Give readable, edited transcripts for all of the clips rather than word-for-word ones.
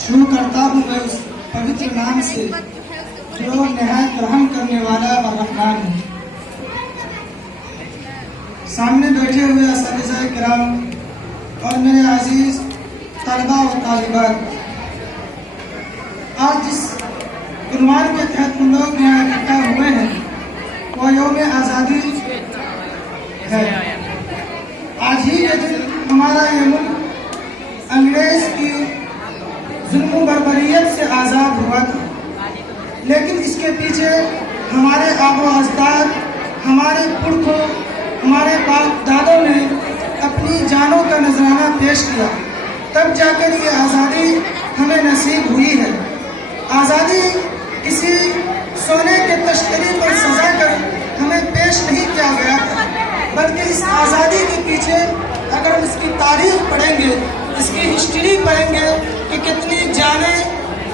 शुरू करता हूँ मैं उस पवित्र नाम से जो निहायत रहम करने वाला और रहमान है। सामने बैठे हुए असतिज़ाए किराम और मेरे अजीज तलबा और तालिबात, आज जिस उन्वान के तहत हम लोग यहाँ इकट्ठा हुए हैं वो यौम आज़ादी है। आज ही के दिन हमारा ये मुल्क अंग्रेज की जुल्म बर्बरियत से आज़ाद हुआ था, लेकिन इसके पीछे हमारे आबो अजदाद, हमारे पुरखों, हमारे बाप दादों ने अपनी जानों का नजराना पेश किया, तब जाकर ये आज़ादी हमें नसीब हुई है। आज़ादी किसी सोने के तश्तरी पर सजा कर हमें पेश नहीं किया गया था, बल्कि इस आज़ादी के पीछे अगर हम इसकी तारीख पढ़ेंगे, इसकी हिस्ट्री पढ़ेंगे कि कितनी जानें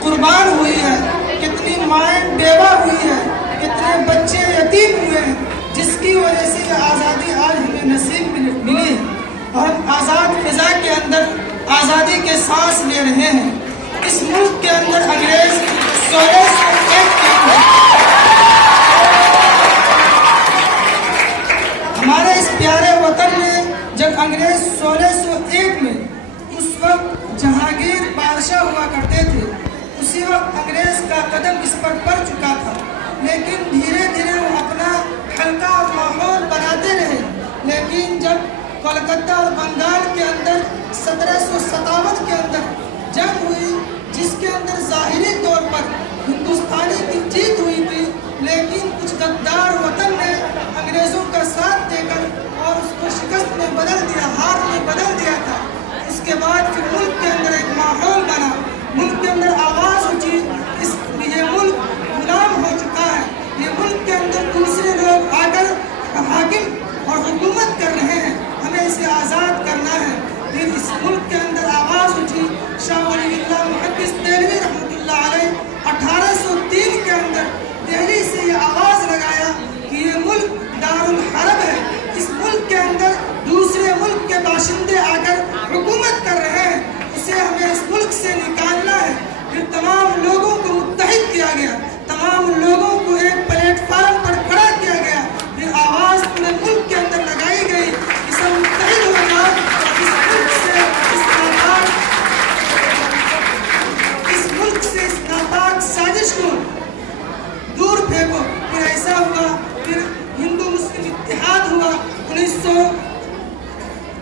कुर्बान हुई है, कितनी माएँ बेवा हुई है, कितने बच्चे यतीम हुए हैं, जिसकी वजह से ये आज़ादी आज हमें नसीब मिली है और हम आज़ाद फिजा के अंदर आज़ादी के सांस ले रहे हैं। इस मुल्क के अंदर अंग्रेज 1601 हमारे इस प्यारे वतन में जब अंग्रेज 1601 में उस वक्त जहांगीर बादशाह हुआ करते थे, उसी वक्त अंग्रेज का कदम इस पर पड़ चुका था, लेकिन धीरे धीरे वो अपना हल्का और माहौल बनाते रहे। लेकिन जब कोलकाता और बंगाल के अंदर 1757 के अंदर जंग हुई, जिसके अंदर ज़ाहिरी तौर पर हिंदुस्तानी की जीत हुई थी, लेकिन कुछ गद्दार वतन ने अंग्रेज़ों का साथ देकर और उसको शिकस्त में बदल दिया, हार में बदल दिया था। उसके बाद फिर मुल्क के अंदर एक माहौल बना, मुल्क के अंदर आवाज़ उठी, ये मुल्क गुलाम हो चुका है, ये मुल्क के अंदर दूसरे लोग आकर हाकिम और हुकूमत कर रहे हैं, हमें इसे आज़ाद करना है। फिर इस मुल्क के अंदर आवाज़ उठी, शाह वलीउल्लाह मुहद्दिस देहलवी रहमतुल्लाह अलैह 1803 के अंदर दिल्ली से ये आवाज़ लगाया कि ये मुल्क दारुल हरब है, इस मुल्क के अंदर दूसरे मुल्क के बाशिंदे आकर हुकूमत कर रहे हैं, उसे हमें इस मुल्क से निकालना है। फिर तमाम लोगों को मुत्तहिद किया गया, तमाम लोगों को एक प्लेटफार्म पर खड़ा किया गया, फिर आवाज़ पूरे मुल्क के अंदर लगाई गई कि सब मुत्तहिद हो जाओ, इस मुल्क से इस नापाक साजिश को दूर फेंको। फिर ऐसा हुआ, फिर हिंदू मुस्लिम इत्तेहाद हुआ।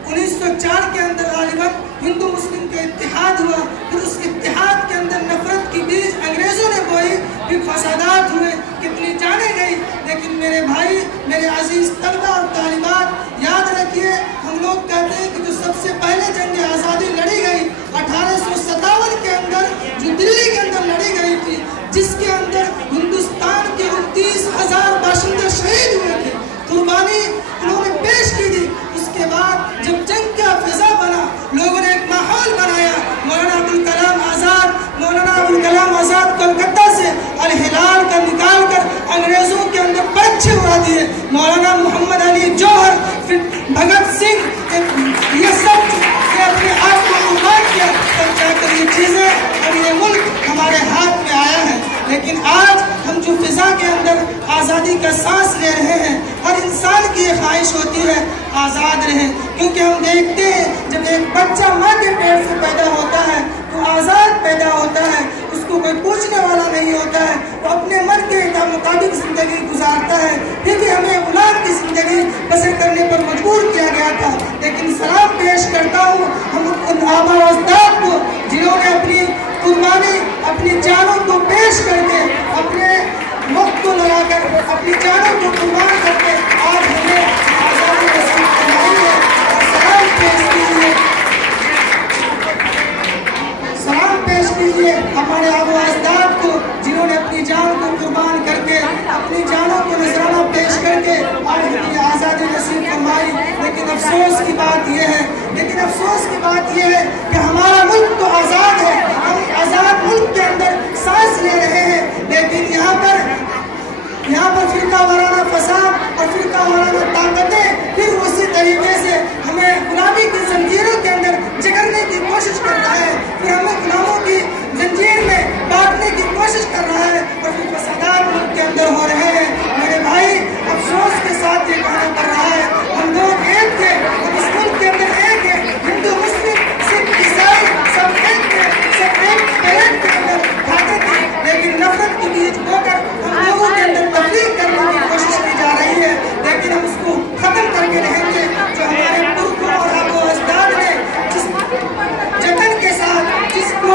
1904 के अंदर गालिबन हिंदू मुस्लिम का इत्तेहाद हुआ। फिर उस इत्तेहाद के अंदर नफरत की बीज अंग्रेजों ने बोई, फिर फसादात हुए, कितनी जाने गई। लेकिन मेरे भाई, मेरे अजीज तलबा और तालिबात, याद रखिए, हम लोग कहते हैं कि जो सबसे पहले जंग आज़ादी लड़ी गई 1857 के अंदर, जो दिल्ली के अंदर लड़ी गई थी, जिसके अंदर हिंदुस्तान के 29,000 बाशिंदे शहीद हुए थे, कुर्बानी उन्होंने पेश की थी। उसके बाद जब जंग का फिजा बना, लोगों ने एक माहौल बनाया। मौलाना अबुल कलाम आज़ाद कोलकाता से अल हिलाल का निकाल कर अंग्रेजों के अंदर पर्चे उड़ा दिए। मौलाना मोहम्मद अली जौहर, फिर भगत सिंह, ये सब अपने आप को कुर्बान किया, तब जाकर ये चीज़ें और ये मुल्क हमारे हाथ में आया है। लेकिन आज हम जो फिजा के अंदर आज़ादी का सांस ले रहे हैं, हर इंसान की ये ख्वाहिश होती है आज़ाद रहें, क्योंकि हम देखते हैं जब एक बच्चा माँ के पेट से पैदा होता है तो आज़ाद पैदा होता है, उसको कोई पूछने वाला नहीं होता है, वो अपने मन के मुताबिक ज़िंदगी गुजारता है। फिर भी हमें गुलाम की ज़िंदगी बसर करने पर मजबूर किया गया था। लेकिन सलाम पेश करता हूँ हम उन आबा अजदाद को जिन्होंने अपनी कुर्बानी, अपनी जानों को पेश करके, अपने वक्त को लगाकर, अपनी जानों को कुर्बान करके आज हमें आज़ादी नसीब कराई है। और सलाम पेश कीजिए हमारे आबा अजदाद को, जिन्होंने अपनी जान को कुर्बान करके, अपनी जानों को नजराना पेश करके आज हमें आज़ादी नसीब फरमाई। लेकिन अफसोस की बात यह है कि हमारा मुल्क तो आज़ाद है, हम आज़ाद मुल्क के अंदर सांस ले रहे हैं, लेकिन यहाँ पर फिरका वाराना फसाद और फिरका वाराना ताकतें फिर उसी तरीके से हमें गुलामी की जंजीरों के अंदर जकड़ने की कोशिश करता है। फिर हमें गुलामों की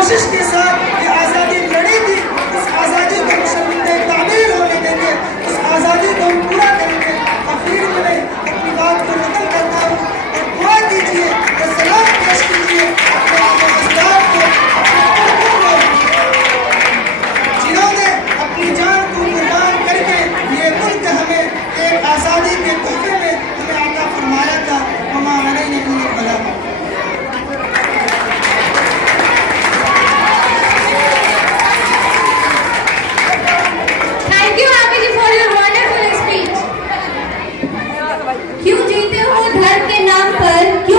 کوشش کے ساتھ یہ آزادی لڑی تھی، اس آزادی کو شرمندہ تعبیر ہونے دیں گے، اس آزادی کو ہم پورا کریں گے۔ آخر میں میں اپنی بات کو ختم کرتا ہوں اور دعا کیجیے اور سلام پیش کیجیے اپنے اجداد کو، اپنے پرکوں کو، جنہوں نے اپنی جان کو قربان کر کے یہ ملک ہمیں ایک آزادی کے تحفے میں ہمیں عطا فرمایا تھا۔ وما علینا الا البلاغ۔ Thank you, Abhi ji, for your wonderful speech. کیوں جیتے ہو دھرم کے نام پر؟ کیوں